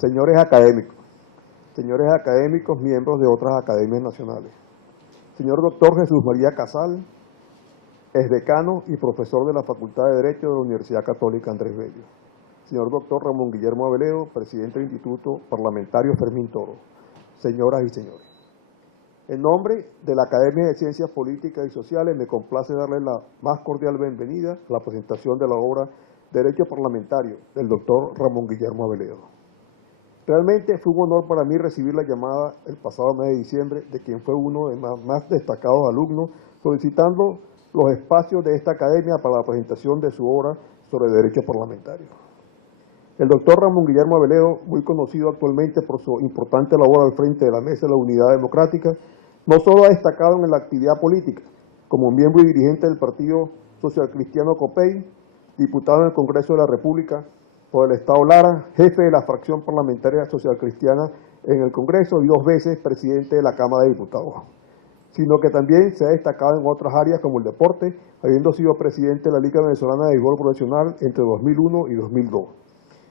señores académicos, miembros de otras academias nacionales, señor doctor Jesús María Casal, exdecano y profesor de la Facultad de Derecho de la Universidad Católica Andrés Bello, señor doctor Ramón Guillermo Aveledo, presidente del Instituto Parlamentario Fermín Toro, señoras y señores. En nombre de la Academia de Ciencias Políticas y Sociales, me complace darles la más cordial bienvenida a la presentación de la obra Derecho Parlamentario del doctor Ramón Guillermo Aveledo. Realmente fue un honor para mí recibir la llamada el pasado mes de diciembre de quien fue uno de los más destacados alumnos, solicitando los espacios de esta academia para la presentación de su obra sobre Derecho Parlamentario. El doctor Ramón Guillermo Aveledo, muy conocido actualmente por su importante labor al frente de la Mesa de la Unidad Democrática, no solo ha destacado en la actividad política, como miembro y dirigente del Partido Social Cristiano COPEI, diputado en el Congreso de la República por el Estado Lara, jefe de la fracción parlamentaria social cristiana en el Congreso y 2 veces presidente de la Cámara de Diputados, sino que también se ha destacado en otras áreas como el deporte, habiendo sido presidente de la Liga Venezolana de Béisbol Profesional entre 2001 y 2002,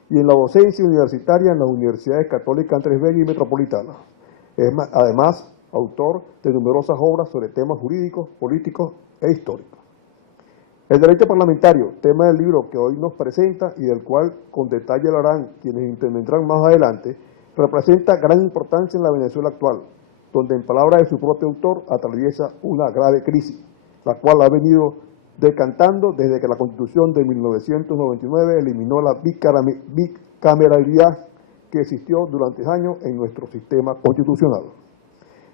y en la docencia universitaria en las Universidades Católica Andrés Bello y Metropolitana. Además, autor de numerosas obras sobre temas jurídicos, políticos e históricos. El derecho parlamentario, tema del libro que hoy nos presenta y del cual con detalle lo harán quienes intervendrán más adelante, representa gran importancia en la Venezuela actual, donde en palabras de su propio autor atraviesa una grave crisis, la cual ha venido decantando desde que la Constitución de 1999 eliminó la bicameralidad que existió durante años en nuestro sistema constitucional.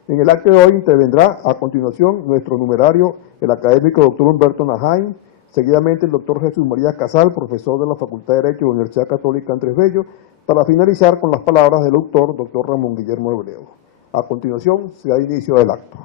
En el acto de hoy intervendrá a continuación nuestro numerario, el académico doctor Humberto Najain, seguidamente el doctor Jesús María Casal, profesor de la Facultad de Derecho de la Universidad Católica Andrés Bello, para finalizar con las palabras del autor, doctor Ramón Guillermo Aveledo. A continuación se da inicio del acto.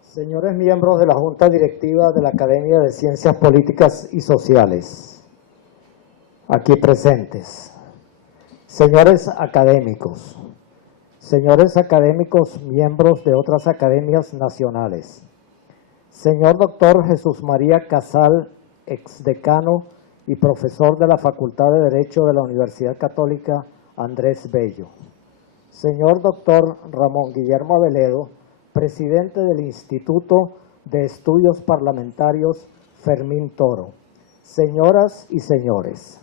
Señores miembros de la Junta Directiva de la Academia de Ciencias Políticas y Sociales, aquí presentes, señores académicos miembros de otras academias nacionales, señor doctor Jesús María Casal, exdecano y profesor de la Facultad de Derecho de la Universidad Católica Andrés Bello, señor doctor Ramón Guillermo Aveledo, presidente del Instituto de Estudios Parlamentarios Fermín Toro, señoras y señores.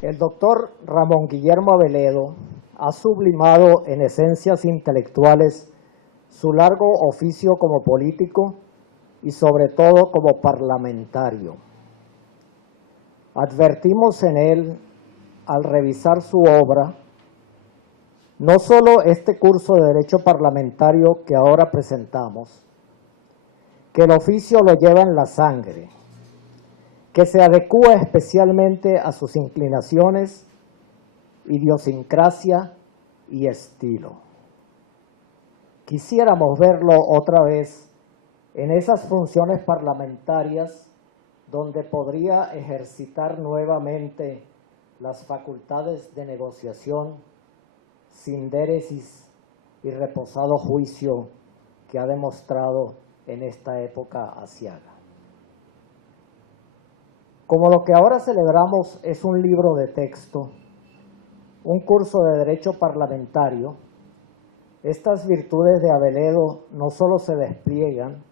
El doctor Ramón Guillermo Aveledo ha sublimado en esencias intelectuales su largo oficio como político y sobre todo como parlamentario. Advertimos en él, al revisar su obra, no solo este curso de Derecho Parlamentario que ahora presentamos, que el oficio lo lleva en la sangre, que se adecúa especialmente a sus inclinaciones, idiosincrasia y estilo. Quisiéramos verlo otra vez en esas funciones parlamentarias donde podría ejercitar nuevamente las facultades de negociación, sindéresis y reposado juicio que ha demostrado en esta época aciaga. Como lo que ahora celebramos es un libro de texto, un curso de Derecho Parlamentario, estas virtudes de Aveledo no solo se despliegan,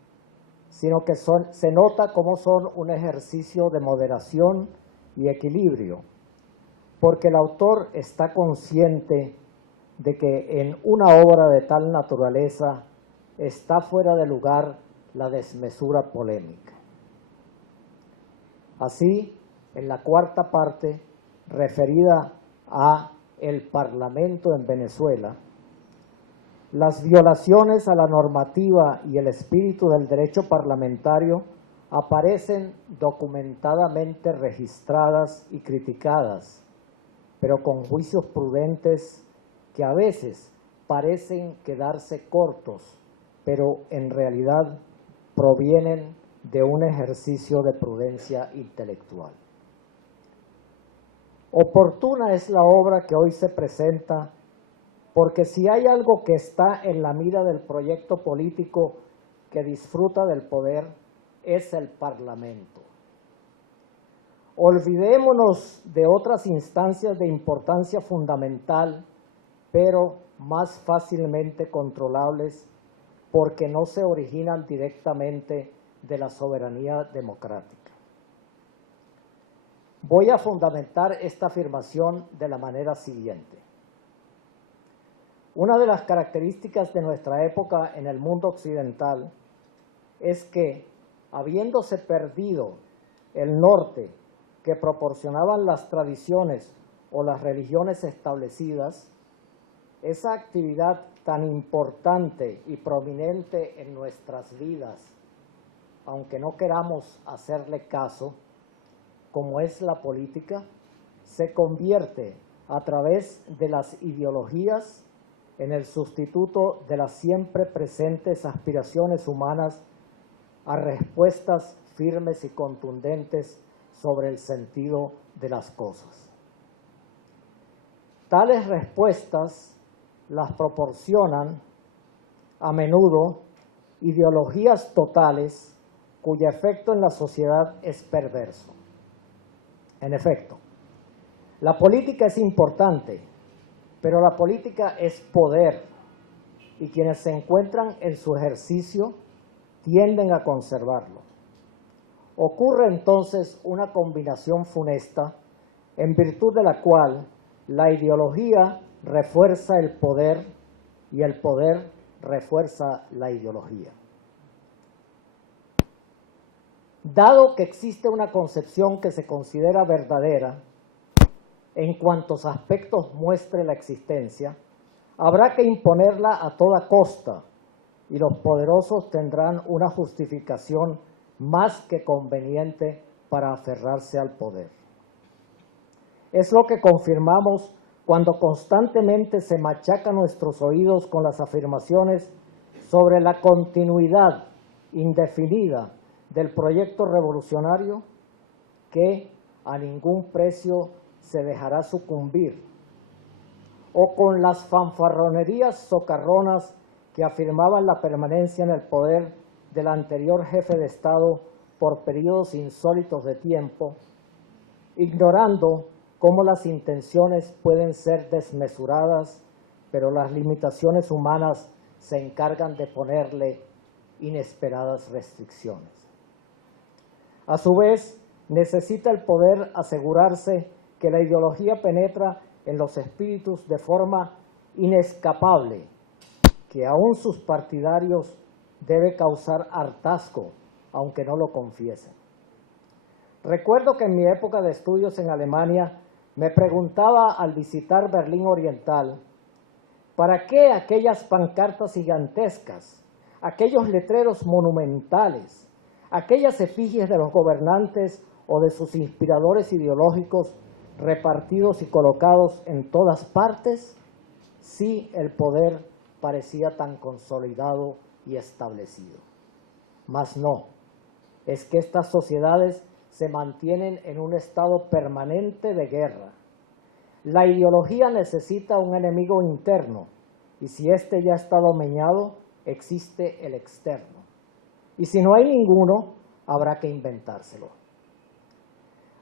sino que se nota cómo son un ejercicio de moderación y equilibrio, porque el autor está consciente de que en una obra de tal naturaleza está fuera de lugar la desmesura polémica. Así, en la cuarta parte, referida a el Parlamento en Venezuela, las violaciones a la normativa y el espíritu del derecho parlamentario aparecen documentadamente registradas y criticadas, pero con juicios prudentes que a veces parecen quedarse cortos, pero en realidad provienen de un ejercicio de prudencia intelectual. Oportuna es la obra que hoy se presenta porque si hay algo que está en la mira del proyecto político que disfruta del poder, es el Parlamento. Olvidémonos de otras instancias de importancia fundamental, pero más fácilmente controlables porque no se originan directamente de la soberanía democrática. Voy a fundamentar esta afirmación de la manera siguiente. Una de las características de nuestra época en el mundo occidental es que, habiéndose perdido el norte que proporcionaban las tradiciones o las religiones establecidas, esa actividad tan importante y prominente en nuestras vidas, aunque no queramos hacerle caso, como es la política, se convierte a través de las ideologías en el sustituto de las siempre presentes aspiraciones humanas a respuestas firmes y contundentes sobre el sentido de las cosas. Tales respuestas las proporcionan a menudo ideologías totales cuyo efecto en la sociedad es perverso. En efecto, la política es importante, pero la política es poder y quienes se encuentran en su ejercicio tienden a conservarlo. Ocurre entonces una combinación funesta en virtud de la cual la ideología refuerza el poder y el poder refuerza la ideología. Dado que existe una concepción que se considera verdadera, en cuantos aspectos muestre la existencia, habrá que imponerla a toda costa y los poderosos tendrán una justificación más que conveniente para aferrarse al poder. Es lo que confirmamos cuando constantemente se machaca nuestros oídos con las afirmaciones sobre la continuidad indefinida del proyecto revolucionario que a ningún precio se dejará sucumbir, o con las fanfarronerías socarronas que afirmaban la permanencia en el poder del anterior jefe de Estado por periodos insólitos de tiempo, ignorando cómo las intenciones pueden ser desmesuradas, pero las limitaciones humanas se encargan de ponerle inesperadas restricciones. A su vez, necesita el poder asegurarse que la ideología penetra en los espíritus de forma inescapable, que aún sus partidarios debe causar hartazgo, aunque no lo confiesen. Recuerdo que en mi época de estudios en Alemania me preguntaba al visitar Berlín Oriental, ¿para qué aquellas pancartas gigantescas, aquellos letreros monumentales, aquellas efigies de los gobernantes o de sus inspiradores ideológicos repartidos y colocados en todas partes, si el poder parecía tan consolidado y establecido? Mas no, es que estas sociedades se mantienen en un estado permanente de guerra. La ideología necesita un enemigo interno, y si éste ya está domeñado, existe el externo. Y si no hay ninguno, habrá que inventárselo.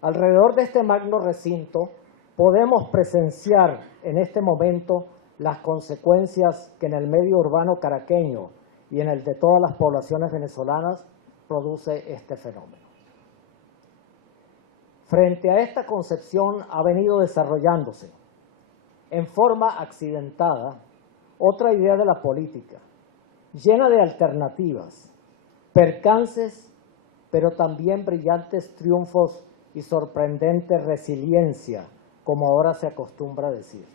Alrededor de este magno recinto podemos presenciar en este momento las consecuencias que en el medio urbano caraqueño y en el de todas las poblaciones venezolanas produce este fenómeno. Frente a esta concepción ha venido desarrollándose, en forma accidentada, otra idea de la política, llena de alternativas, percances, pero también brillantes triunfos y sorprendente resiliencia, como ahora se acostumbra a decir.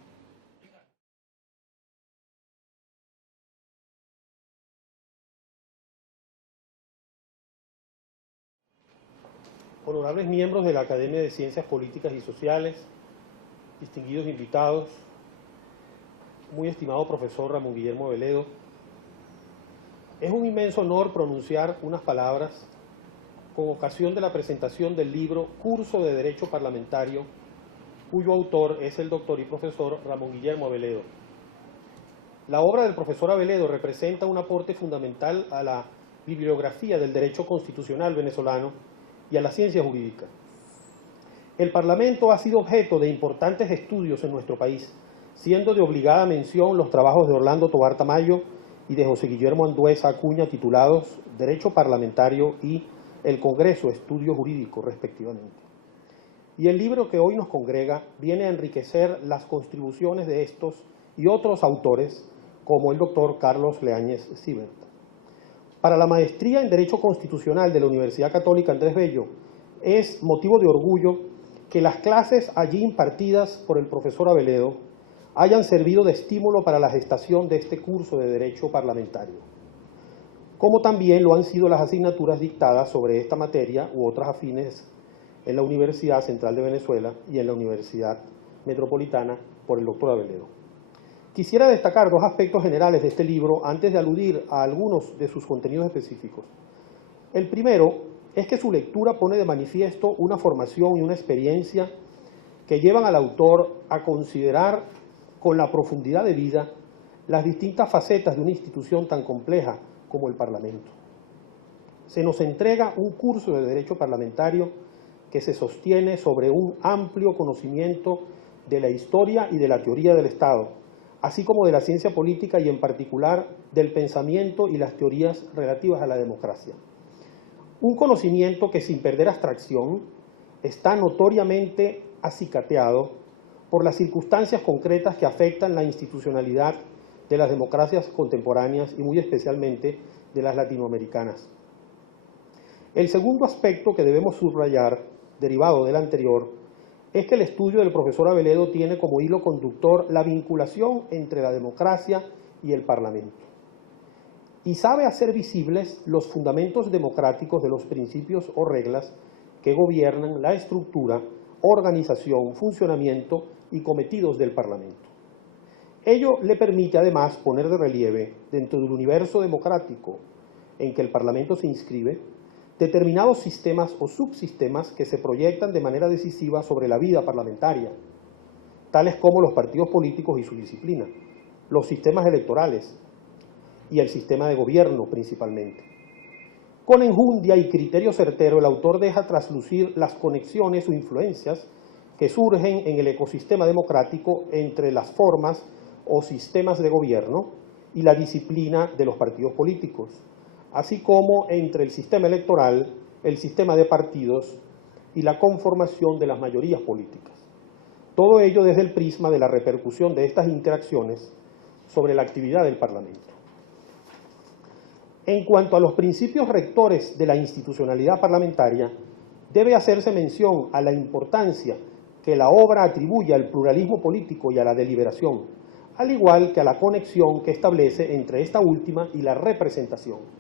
Honorables miembros de la Academia de Ciencias Políticas y Sociales, distinguidos invitados, muy estimado profesor Ramón Guillermo Veledo, es un inmenso honor pronunciar unas palabras con ocasión de la presentación del libro Curso de Derecho Parlamentario, cuyo autor es el doctor y profesor Ramón Guillermo Veledo. La obra del profesor Aveledo representa un aporte fundamental a la bibliografía del derecho constitucional venezolano y a la ciencia jurídica. El Parlamento ha sido objeto de importantes estudios en nuestro país, siendo de obligada mención los trabajos de Orlando Tovar Tamayo y de José Guillermo Andueza Acuña titulados Derecho Parlamentario y El Congreso, Estudio Jurídico, respectivamente. Y el libro que hoy nos congrega viene a enriquecer las contribuciones de estos y otros autores, como el doctor Carlos Leáñez Sibert. Para la maestría en Derecho Constitucional de la Universidad Católica Andrés Bello, es motivo de orgullo que las clases allí impartidas por el profesor Aveledo hayan servido de estímulo para la gestación de este curso de Derecho Parlamentario, como también lo han sido las asignaturas dictadas sobre esta materia u otras afines en la Universidad Central de Venezuela y en la Universidad Metropolitana por el doctor Aveledo. Quisiera destacar dos aspectos generales de este libro antes de aludir a algunos de sus contenidos específicos. El primero es que su lectura pone de manifiesto una formación y una experiencia que llevan al autor a considerar con la profundidad de vida las distintas facetas de una institución tan compleja como el Parlamento. Se nos entrega un curso de Derecho Parlamentario que se sostiene sobre un amplio conocimiento de la historia y de la teoría del Estado, así como de la ciencia política y en particular del pensamiento y las teorías relativas a la democracia. Un conocimiento que sin perder abstracción está notoriamente acicateado por las circunstancias concretas que afectan la institucionalidad de las democracias contemporáneas y muy especialmente de las latinoamericanas. El segundo aspecto que debemos subrayar, derivado del anterior, es que el estudio del profesor Aveledo tiene como hilo conductor la vinculación entre la democracia y el Parlamento, y sabe hacer visibles los fundamentos democráticos de los principios o reglas que gobiernan la estructura, organización, funcionamiento y cometidos del Parlamento. Ello le permite además poner de relieve, dentro del universo democrático en que el Parlamento se inscribe, determinados sistemas o subsistemas que se proyectan de manera decisiva sobre la vida parlamentaria, tales como los partidos políticos y su disciplina, los sistemas electorales y el sistema de gobierno principalmente. Con enjundia y criterio certero, el autor deja traslucir las conexiones o influencias que surgen en el ecosistema democrático entre las formas o sistemas de gobierno y la disciplina de los partidos políticos, así como entre el sistema electoral, el sistema de partidos y la conformación de las mayorías políticas. Todo ello desde el prisma de la repercusión de estas interacciones sobre la actividad del Parlamento. En cuanto a los principios rectores de la institucionalidad parlamentaria, debe hacerse mención a la importancia que la obra atribuye al pluralismo político y a la deliberación, al igual que a la conexión que establece entre esta última y la representación.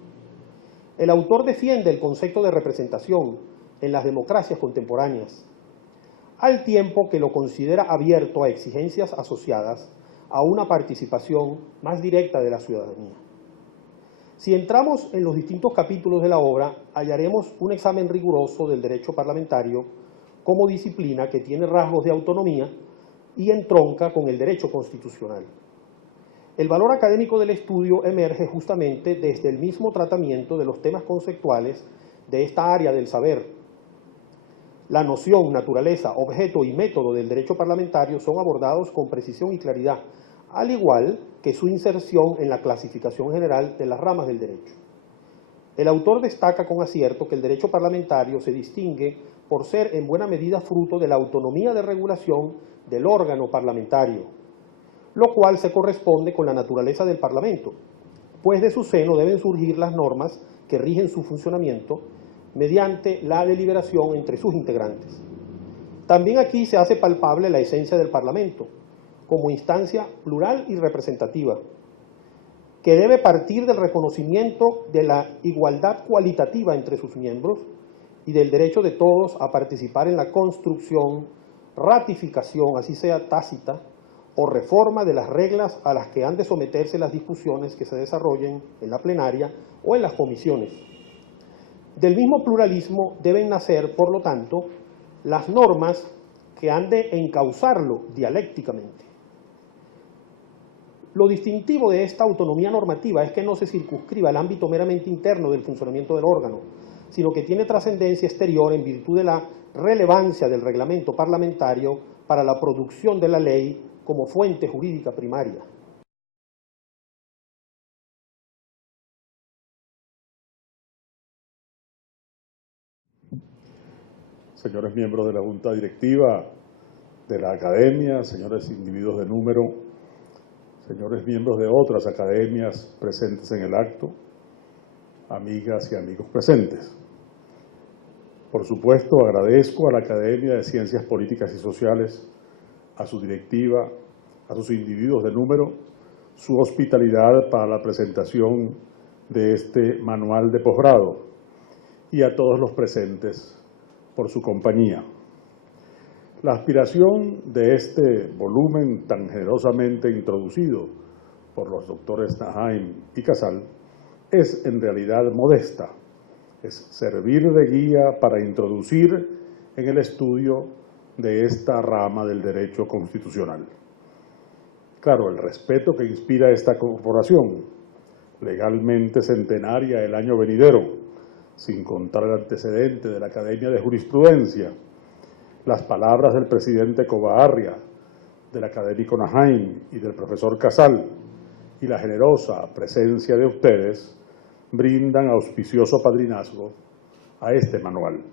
El autor defiende el concepto de representación en las democracias contemporáneas, al tiempo que lo considera abierto a exigencias asociadas a una participación más directa de la ciudadanía. Si entramos en los distintos capítulos de la obra, hallaremos un examen riguroso del derecho parlamentario como disciplina que tiene rasgos de autonomía y entronca con el derecho constitucional. El valor académico del estudio emerge justamente desde el mismo tratamiento de los temas conceptuales de esta área del saber. La noción, naturaleza, objeto y método del derecho parlamentario son abordados con precisión y claridad, al igual que su inserción en la clasificación general de las ramas del derecho. El autor destaca con acierto que el derecho parlamentario se distingue por ser en buena medida fruto de la autonomía de regulación del órgano parlamentario, lo cual se corresponde con la naturaleza del Parlamento, pues de su seno deben surgir las normas que rigen su funcionamiento mediante la deliberación entre sus integrantes. También aquí se hace palpable la esencia del Parlamento, como instancia plural y representativa, que debe partir del reconocimiento de la igualdad cualitativa entre sus miembros y del derecho de todos a participar en la construcción, ratificación, así sea tácita, o reforma de las reglas a las que han de someterse las discusiones que se desarrollen en la plenaria o en las comisiones. Del mismo pluralismo deben nacer, por lo tanto, las normas que han de encauzarlo dialécticamente. Lo distintivo de esta autonomía normativa es que no se circunscribe al ámbito meramente interno del funcionamiento del órgano, sino que tiene trascendencia exterior en virtud de la relevancia del reglamento parlamentario para la producción de la ley como fuente jurídica primaria. Señores miembros de la Junta Directiva de la Academia, señores individuos de número, señores miembros de otras academias presentes en el acto, amigas y amigos presentes. Por supuesto, agradezco a la Academia de Ciencias Políticas y Sociales, a su directiva, a sus individuos de número, su hospitalidad para la presentación de este manual de posgrado y a todos los presentes por su compañía. La aspiración de este volumen tan generosamente introducido por los doctores Naheim y Casal es en realidad modesta, es servir de guía para introducir en el estudio de esta rama del derecho constitucional. Claro, el respeto que inspira esta corporación, legalmente centenaria el año venidero, sin contar el antecedente de la Academia de Jurisprudencia, las palabras del presidente Covarria, del académico Naheim y del profesor Casal, y la generosa presencia de ustedes, brindan auspicioso padrinazgo a este manual.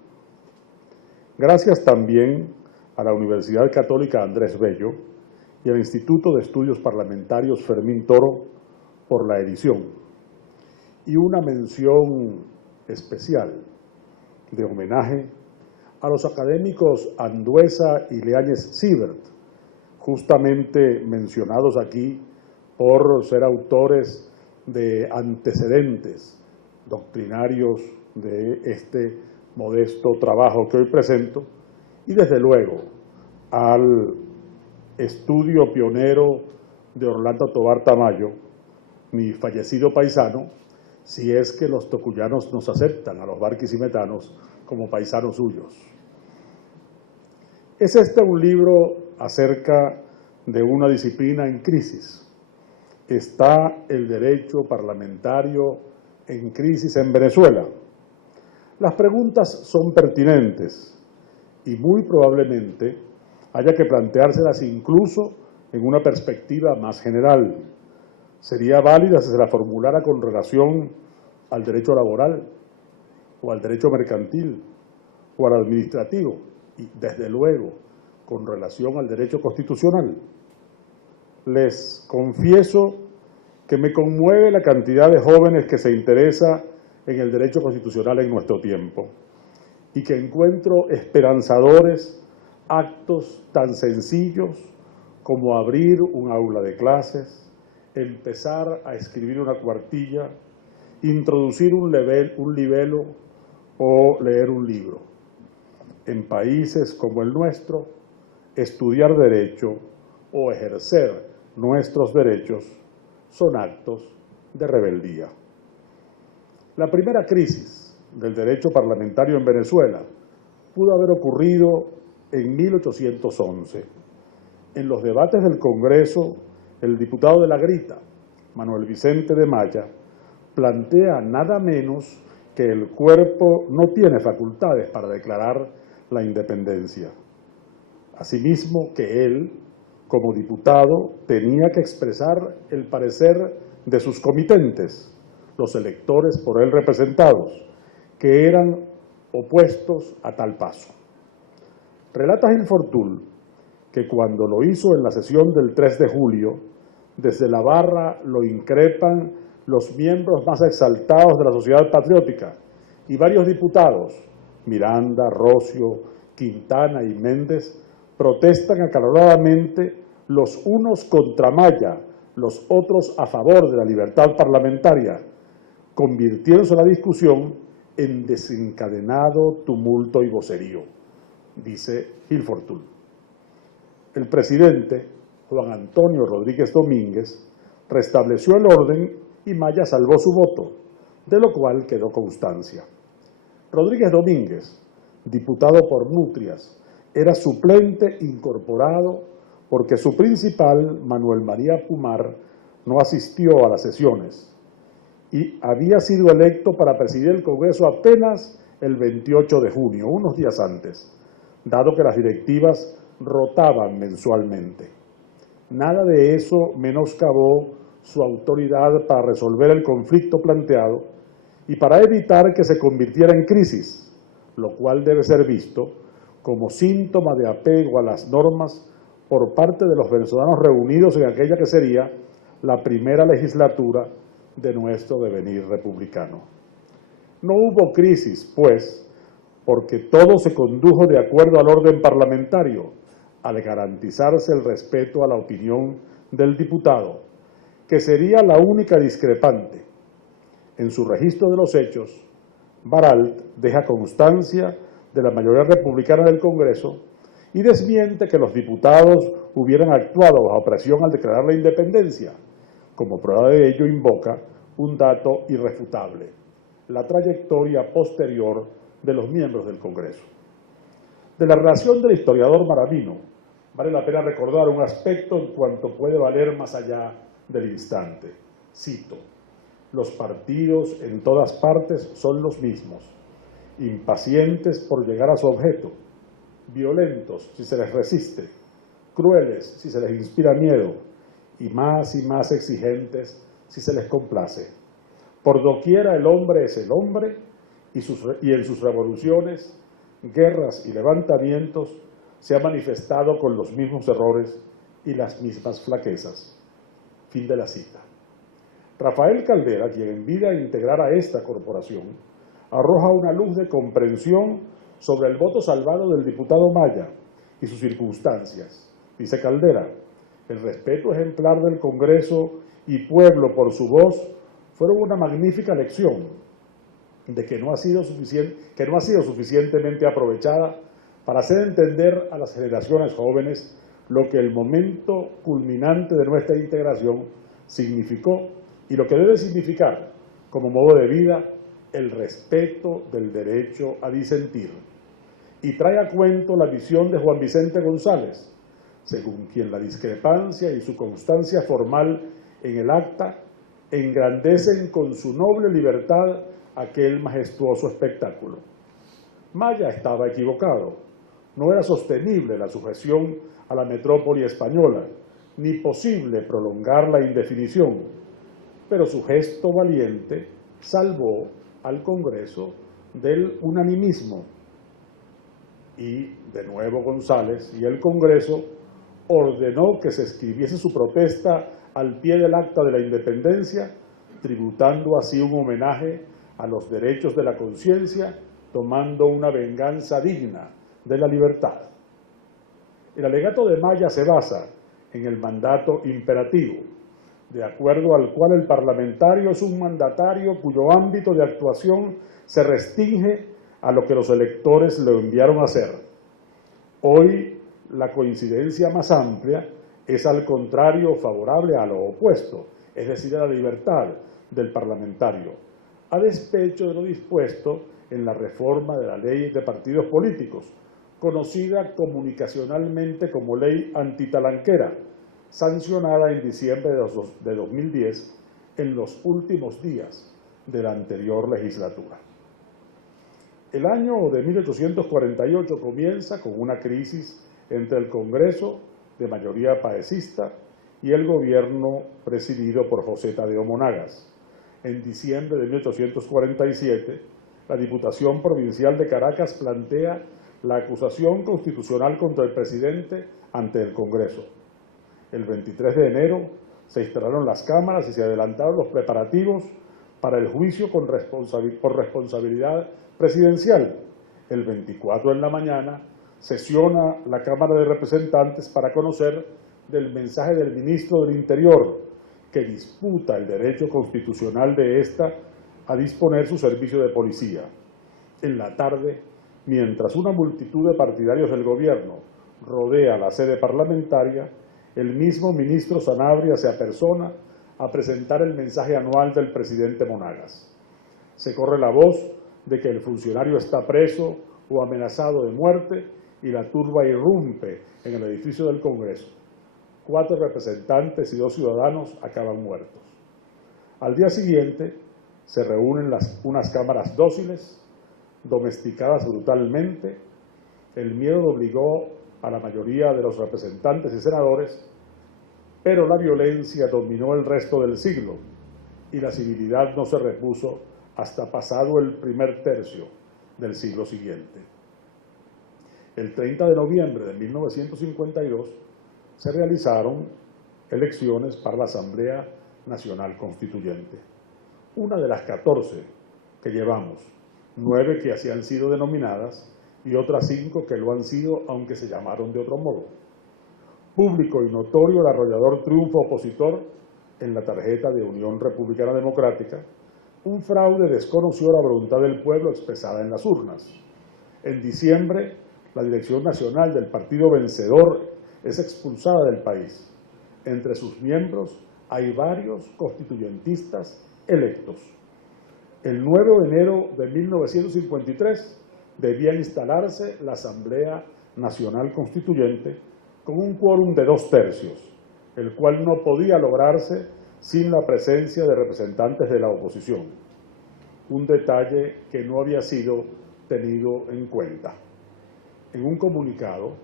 Gracias también a la Universidad Católica Andrés Bello y al Instituto de Estudios Parlamentarios Fermín Toro por la edición. Y una mención especial de homenaje a los académicos Andueza y Leáñez Siebert, justamente mencionados aquí por ser autores de antecedentes doctrinarios de este modesto trabajo que hoy presento, y desde luego al estudio pionero de Orlando Tovar Tamayo, mi fallecido paisano, si es que los tocuyanos nos aceptan a los barquisimetános como paisanos suyos. Es este un libro acerca de una disciplina en crisis. ¿Está el derecho parlamentario en crisis en Venezuela? Las preguntas son pertinentes y muy probablemente haya que planteárselas incluso en una perspectiva más general. Sería válida si se la formulara con relación al derecho laboral o al derecho mercantil o al administrativo y, desde luego, con relación al derecho constitucional. Les confieso que me conmueve la cantidad de jóvenes que se interesa en el derecho constitucional en nuestro tiempo y que encuentro esperanzadores actos tan sencillos como abrir un aula de clases, empezar a escribir una cuartilla, introducir un libelo o leer un libro. En países como el nuestro, estudiar derecho o ejercer nuestros derechos son actos de rebeldía. La primera crisis del derecho parlamentario en Venezuela pudo haber ocurrido en 1811. En los debates del Congreso, el diputado de La Grita, Manuel Vicente de Maya, plantea nada menos que el cuerpo no tiene facultades para declarar la independencia. Asimismo que él, como diputado, tenía que expresar el parecer de sus comitentes, los electores por él representados, que eran opuestos a tal paso. Relata Gil Fortul que cuando lo hizo en la sesión del 3 de julio, desde la barra lo increpan los miembros más exaltados de la sociedad patriótica y varios diputados, Miranda, Rocio, Quintana y Méndez, protestan acaloradamente, los unos contra Maya, los otros a favor de la libertad parlamentaria, convirtiéndose la discusión en desencadenado tumulto y vocerío, dice Gil Fortul. El presidente, Juan Antonio Rodríguez Domínguez, restableció el orden y Maya salvó su voto, de lo cual quedó constancia. Rodríguez Domínguez, diputado por Nutrias, era suplente incorporado porque su principal, Manuel María Pumar, no asistió a las sesiones y había sido electo para presidir el Congreso apenas el 28 de junio, unos días antes, dado que las directivas rotaban mensualmente. Nada de eso menoscabó su autoridad para resolver el conflicto planteado y para evitar que se convirtiera en crisis, lo cual debe ser visto como síntoma de apego a las normas por parte de los venezolanos reunidos en aquella que sería la primera legislatura de nuestro devenir republicano. No hubo crisis, pues, porque todo se condujo de acuerdo al orden parlamentario, al garantizarse el respeto a la opinión del diputado, que sería la única discrepante. En su registro de los hechos, Baralt deja constancia de la mayoría republicana del Congreso y desmiente que los diputados hubieran actuado bajo presión al declarar la independencia. Como prueba de ello invoca un dato irrefutable: la trayectoria posterior de los miembros del Congreso. De la relación del historiador Maravino, vale la pena recordar un aspecto en cuanto puede valer más allá del instante. Cito: los partidos en todas partes son los mismos, impacientes por llegar a su objeto, violentos si se les resiste, crueles si se les inspira miedo y más exigentes si se les complace. Por doquiera el hombre es el hombre y en sus revoluciones, guerras y levantamientos se ha manifestado con los mismos errores y las mismas flaquezas. Fin de la cita. Rafael Caldera, quien en vida integrara esta corporación, arroja una luz de comprensión sobre el voto salvado del diputado Maya y sus circunstancias. Dice Caldera: el respeto ejemplar del Congreso y pueblo por su voz fueron una magnífica lección de que no ha sido suficientemente aprovechada para hacer entender a las generaciones jóvenes lo que el momento culminante de nuestra integración significó y lo que debe significar como modo de vida el respeto del derecho a disentir. Y trae a cuento la visión de Juan Vicente González, según quien la discrepancia y su constancia formal en el acta engrandecen con su noble libertad aquel majestuoso espectáculo. Maya estaba equivocado. No era sostenible la sujeción a la metrópoli española, ni posible prolongar la indefinición, pero su gesto valiente salvó al Congreso del unanimismo. Y, de nuevo, González y el Congreso ordenó que se escribiese su protesta al pie del acta de la independencia, tributando así un homenaje a los derechos de la conciencia, tomando una venganza digna de la libertad. El alegato de Maya se basa en el mandato imperativo, de acuerdo al cual el parlamentario es un mandatario cuyo ámbito de actuación se restringe a lo que los electores le enviaron a hacer. Hoy, la coincidencia más amplia es al contrario favorable a lo opuesto, es decir, a la libertad del parlamentario, a despecho de lo dispuesto en la reforma de la ley de partidos políticos, conocida comunicacionalmente como ley antitalanquera, sancionada en diciembre de 2010 en los últimos días de la anterior legislatura. El año de 1848 comienza con una crisis entre el Congreso, de mayoría paecista, y el gobierno presidido por José Tadeo Monagas. En diciembre de 1847, la Diputación Provincial de Caracas plantea la acusación constitucional contra el presidente ante el Congreso. El 23 de enero se instalaron las cámaras y se adelantaron los preparativos para el juicio por responsabilidad presidencial. El 24 en la mañana sesiona la Cámara de Representantes para conocer del mensaje del ministro del Interior, que disputa el derecho constitucional de ésta a disponer su servicio de policía. En la tarde, mientras una multitud de partidarios del gobierno rodea la sede parlamentaria, el mismo ministro Sanabria se apersona a presentar el mensaje anual del presidente Monagas. Se corre la voz de que el funcionario está preso o amenazado de muerte y la turba irrumpe en el edificio del Congreso. 4 representantes y 2 ciudadanos acaban muertos. Al día siguiente se reúnen unas cámaras dóciles, domesticadas brutalmente. El miedo obligó a la mayoría de los representantes y senadores, pero la violencia dominó el resto del siglo y la civilidad no se repuso hasta pasado el primer tercio del siglo siguiente. El 30 de noviembre de 1952 se realizaron elecciones para la Asamblea Nacional Constituyente, una de las 14 que llevamos, 9 que así han sido denominadas y otras 5 que lo han sido aunque se llamaron de otro modo. Público y notorio el arrollador triunfo opositor en la tarjeta de Unión Republicana Democrática, un fraude desconoció la voluntad del pueblo expresada en las urnas. En diciembre, la dirección nacional del partido vencedor es expulsada del país. Entre sus miembros hay varios constituyentistas electos. El 9 de enero de 1953 debía instalarse la Asamblea Nacional Constituyente con un quórum de 2/3, el cual no podía lograrse sin la presencia de representantes de la oposición. Un detalle que no había sido tenido en cuenta. En un comunicado,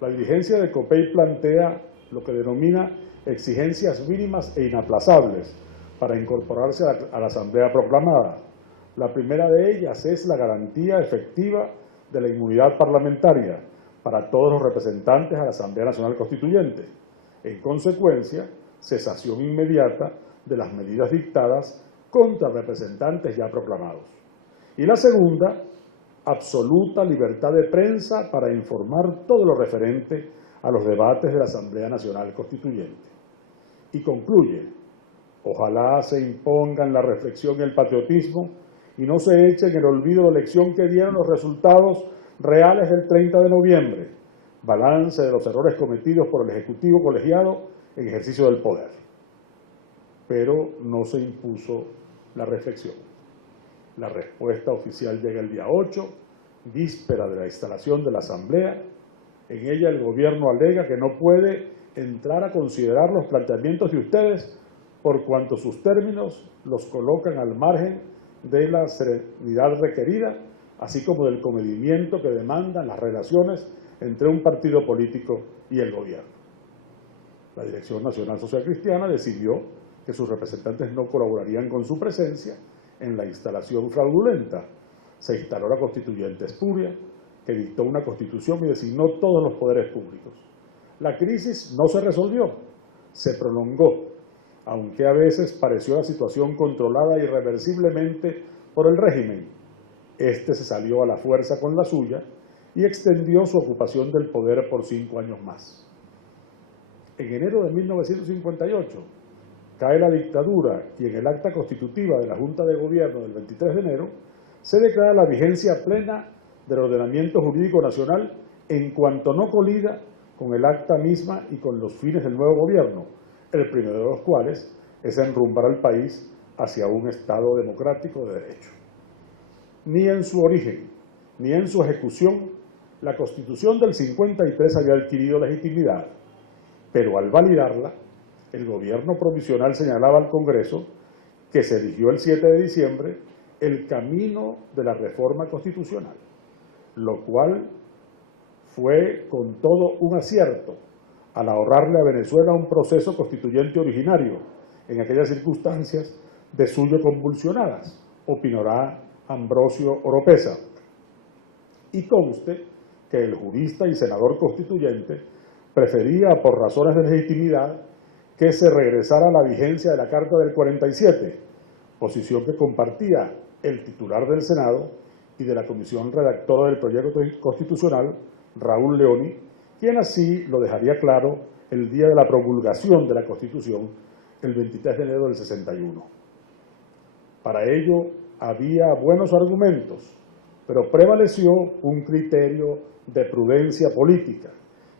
la dirigencia de COPEI plantea lo que denomina exigencias mínimas e inaplazables para incorporarse a la Asamblea proclamada. La primera de ellas es la garantía efectiva de la inmunidad parlamentaria para todos los representantes a la Asamblea Nacional Constituyente. En consecuencia, cesación inmediata de las medidas dictadas contra representantes ya proclamados. Y la segunda, absoluta libertad de prensa para informar todo lo referente a los debates de la Asamblea Nacional Constituyente. Y concluye, ojalá se impongan la reflexión y el patriotismo y no se eche en el olvido la lección que dieron los resultados reales del 30 de noviembre, balance de los errores cometidos por el Ejecutivo colegiado en ejercicio del poder. Pero no se impuso la reflexión. La respuesta oficial llega el día 8, víspera de la instalación de la Asamblea. En ella el gobierno alega que no puede entrar a considerar los planteamientos de ustedes por cuanto sus términos los colocan al margen de la serenidad requerida, así como del comedimiento que demandan las relaciones entre un partido político y el gobierno. La Dirección Nacional Social Cristiana decidió que sus representantes no colaborarían con su presencia en la instalación fraudulenta. Se instaló la constituyente espuria, que dictó una constitución y designó todos los poderes públicos. La crisis no se resolvió, se prolongó, aunque a veces pareció la situación controlada irreversiblemente por el régimen. Este se salió a la fuerza con la suya y extendió su ocupación del poder por 5 años más. En enero de 1958 cae la dictadura y en el acta constitutiva de la Junta de Gobierno del 23 de enero se declara la vigencia plena del ordenamiento jurídico nacional en cuanto no colida con el acta misma y con los fines del nuevo gobierno, el primero de los cuales es enrumbar al país hacia un Estado democrático de derecho. Ni en su origen, ni en su ejecución, la Constitución del 53 había adquirido legitimidad, pero al validarla, el gobierno provisional señalaba al Congreso que se eligió el 7 de diciembre el camino de la reforma constitucional, lo cual fue con todo un acierto al ahorrarle a Venezuela un proceso constituyente originario en aquellas circunstancias de suyo convulsionadas, opinará Ambrosio Oropesa. Y conste que el jurista y senador constituyente prefería, por razones de legitimidad, que se regresara a la vigencia de la Carta del 47, posición que compartía el titular del Senado y de la comisión redactora del proyecto constitucional, Raúl Leoni, quien así lo dejaría claro el día de la promulgación de la Constitución, el 23 de enero del 61. Para ello había buenos argumentos, pero prevaleció un criterio de prudencia política,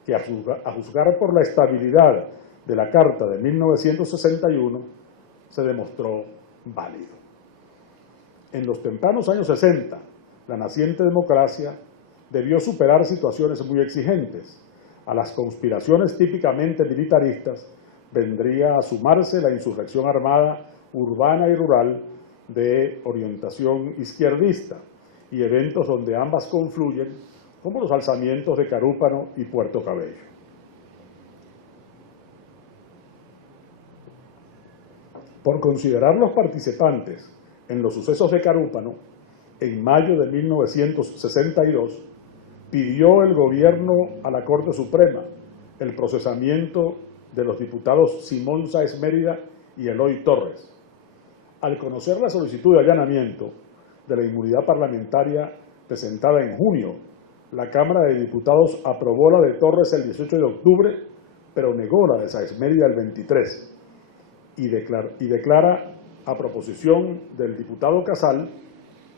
que a juzgar por la estabilidad de la Carta de 1961 se demostró válido. En los tempranos años 60, la naciente democracia debió superar situaciones muy exigentes, A las conspiraciones típicamente militaristas vendría a sumarse la insurrección armada urbana y rural de orientación izquierdista y eventos donde ambas confluyen, como los alzamientos de Carúpano y Puerto Cabello. Por considerar los participantes en los sucesos de Carúpano, en mayo de 1962, pidió el gobierno a la Corte Suprema el procesamiento de los diputados Simón Sáez Mérida y Eloy Torres. Al conocer la solicitud de allanamiento de la inmunidad parlamentaria presentada en junio, la Cámara de Diputados aprobó la de Torres el 18 de octubre, pero negó la de Sáez Mérida el 23, y declara a proposición del diputado Casal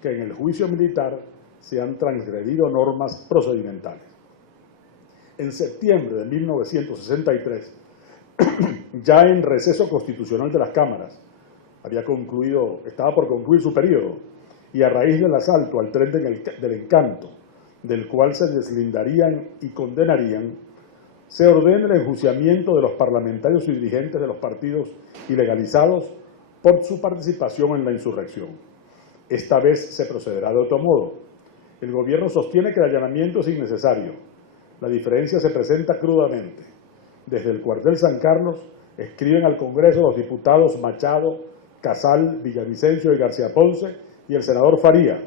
que en el juicio militar se han transgredido normas procedimentales. En septiembre de 1963, ya en receso constitucional de las cámaras, estaba por concluir su periodo, y a raíz del asalto al tren del Encanto, del cual se deslindarían y condenarían, se ordena el enjuiciamiento de los parlamentarios y dirigentes de los partidos ilegalizados por su participación en la insurrección. Esta vez se procederá de otro modo. El gobierno sostiene que el allanamiento es innecesario. La diferencia se presenta crudamente. Desde el cuartel San Carlos escriben al Congreso los diputados Machado, Casal, Villavicencio y García Ponce y el senador Faría,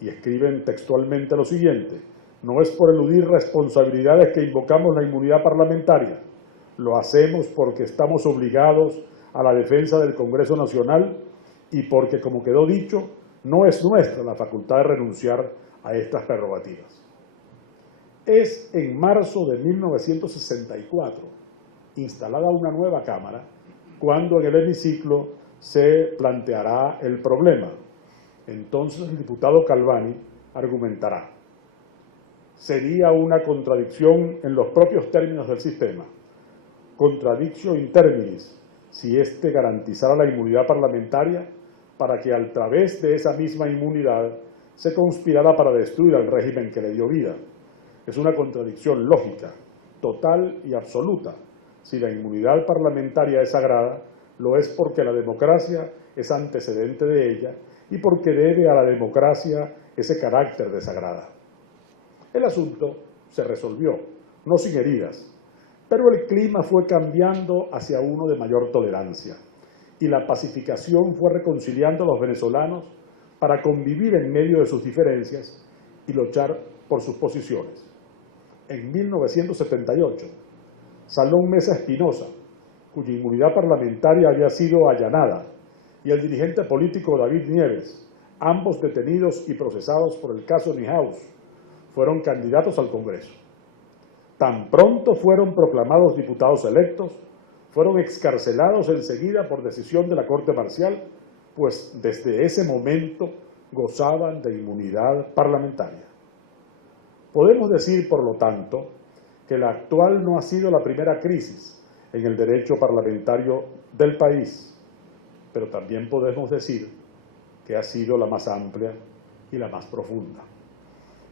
y escriben textualmente lo siguiente: no es por eludir responsabilidades que invocamos la inmunidad parlamentaria, lo hacemos porque estamos obligados a la defensa del Congreso Nacional y porque, como quedó dicho, no es nuestra la facultad de renunciar a estas prerrogativas. Es en marzo de 1964, instalada una nueva Cámara, cuando en el hemiciclo se planteará el problema. Entonces el diputado Calvani argumentará: sería una contradicción en los propios términos del sistema, contradictio in terminis, si éste garantizara la inmunidad parlamentaria para que a través de esa misma inmunidad se conspirara para destruir al régimen que le dio vida. Es una contradicción lógica, total y absoluta. Si la inmunidad parlamentaria es sagrada, lo es porque la democracia es antecedente de ella y porque debe a la democracia ese carácter de sagrada. El asunto se resolvió, no sin heridas, pero el clima fue cambiando hacia uno de mayor tolerancia y la pacificación fue reconciliando a los venezolanos para convivir en medio de sus diferencias y luchar por sus posiciones. En 1978, Salón Mesa Espinosa, cuya inmunidad parlamentaria había sido allanada, y el dirigente político David Nieves, ambos detenidos y procesados por el caso Nihaus, fueron candidatos al Congreso. Tan pronto fueron proclamados diputados electos, fueron excarcelados enseguida por decisión de la Corte Marcial, pues desde ese momento gozaban de inmunidad parlamentaria. Podemos decir, por lo tanto, que la actual no ha sido la primera crisis en el derecho parlamentario del país, pero también podemos decir que ha sido la más amplia y la más profunda.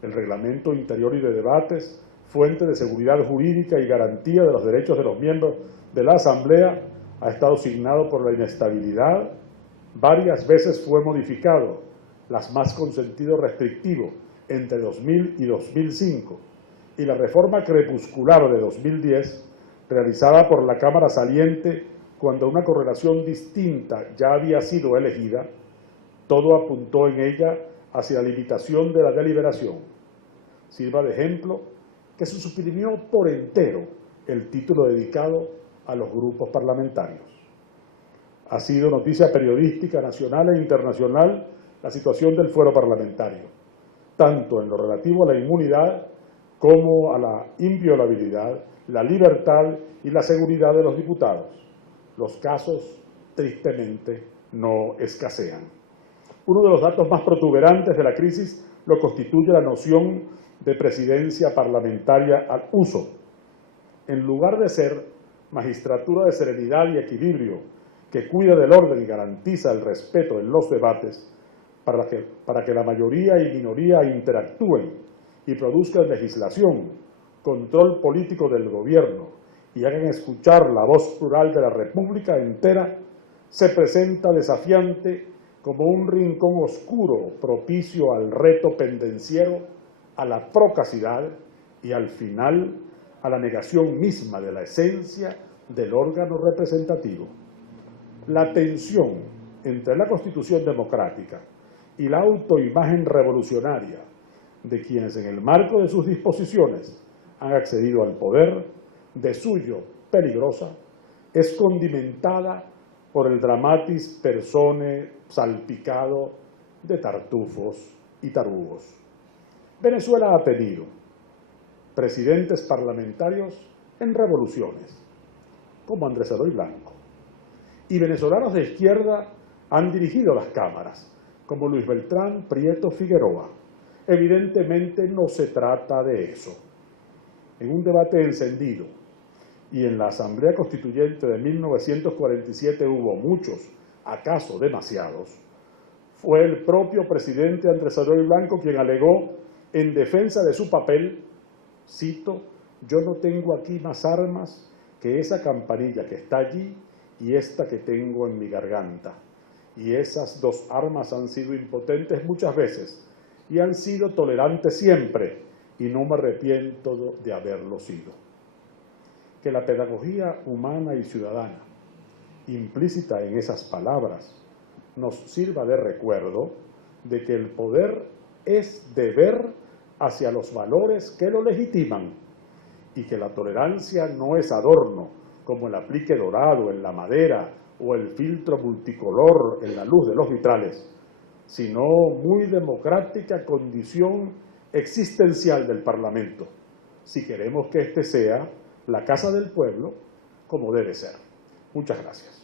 El reglamento interior y de debates, fuente de seguridad jurídica y garantía de los derechos de los miembros de la Asamblea, ha estado signado por la inestabilidad, varias veces fue modificado, las más con sentido restrictivo, entre 2000 y 2005, y la reforma crepuscular de 2010, realizada por la Cámara saliente cuando una correlación distinta ya había sido elegida, todo apuntó en ella hacia la limitación de la deliberación. Sirva de ejemplo que se suprimió por entero el título dedicado a los grupos parlamentarios. Ha sido noticia periodística nacional e internacional la situación del fuero parlamentario, tanto en lo relativo a la inmunidad como a la inviolabilidad, la libertad y la seguridad de los diputados. Los casos, tristemente, no escasean. Uno de los datos más protuberantes de la crisis lo constituye la noción de presidencia parlamentaria al uso. En lugar de ser magistratura de serenidad y equilibrio que cuida del orden y garantiza el respeto en los debates para que la mayoría y minoría interactúen y produzcan legislación, control político del gobierno y hagan escuchar la voz plural de la República entera, se presenta desafiante como un rincón oscuro propicio al reto pendenciero, a la procacidad y al final a la negación misma de la esencia del órgano representativo. La tensión entre la Constitución democrática y la autoimagen revolucionaria de quienes en el marco de sus disposiciones han accedido al poder, de suyo peligrosa, es condimentada por el dramatis personae salpicado de tartufos y tarugos. Venezuela ha tenido presidentes parlamentarios en revoluciones, como Andrés Eloy Blanco, y venezolanos de izquierda han dirigido las cámaras, como Luis Beltrán Prieto Figueroa. Evidentemente no se trata de eso. En un debate encendido, y en la Asamblea Constituyente de 1947 hubo muchos, acaso demasiados, fue el propio presidente Andrés Eloy Blanco quien alegó en defensa de su papel, cito, yo no tengo aquí más armas que esa campanilla que está allí y esta que tengo en mi garganta. Y esas dos armas han sido impotentes muchas veces y han sido tolerantes siempre y no me arrepiento de haberlo sido. Que la pedagogía humana y ciudadana, implícita en esas palabras, nos sirva de recuerdo de que el poder es deber hacia los valores que lo legitiman y que la tolerancia no es adorno como el aplique dorado en la madera o el filtro multicolor en la luz de los vitrales, sino muy democrática condición existencial del Parlamento, si queremos que éste sea la casa del pueblo como debe ser. Muchas gracias.